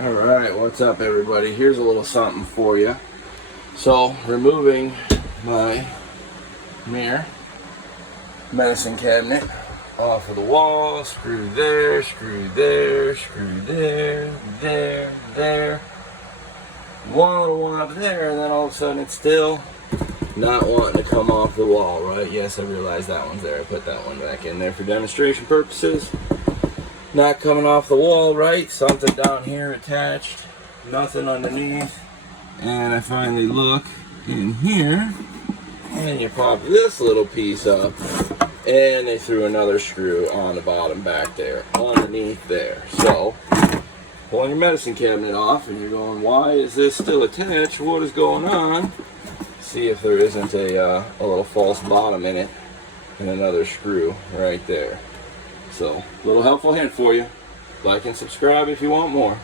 Alright, what's up everybody? Here's a little something for you. So, removing my mirror medicine cabinet off of the wall, screw there, screw there, screw there, there, one little one up there, and then all of a sudden it's still not wanting to come off the wall, right? Yes, I realize that one's there. I put that one back in there for demonstration purposes. Not coming off the wall, right? Something down here attached, nothing underneath. And I finally look in here, and you pop this little piece up, and they threw another screw on the bottom back there, underneath there. So, pulling your medicine cabinet off, and you're going, why is this still attached? What is going on? See if there isn't a little false bottom in it, and another screw right there. So, little helpful hint for you. Like and subscribe if you want more.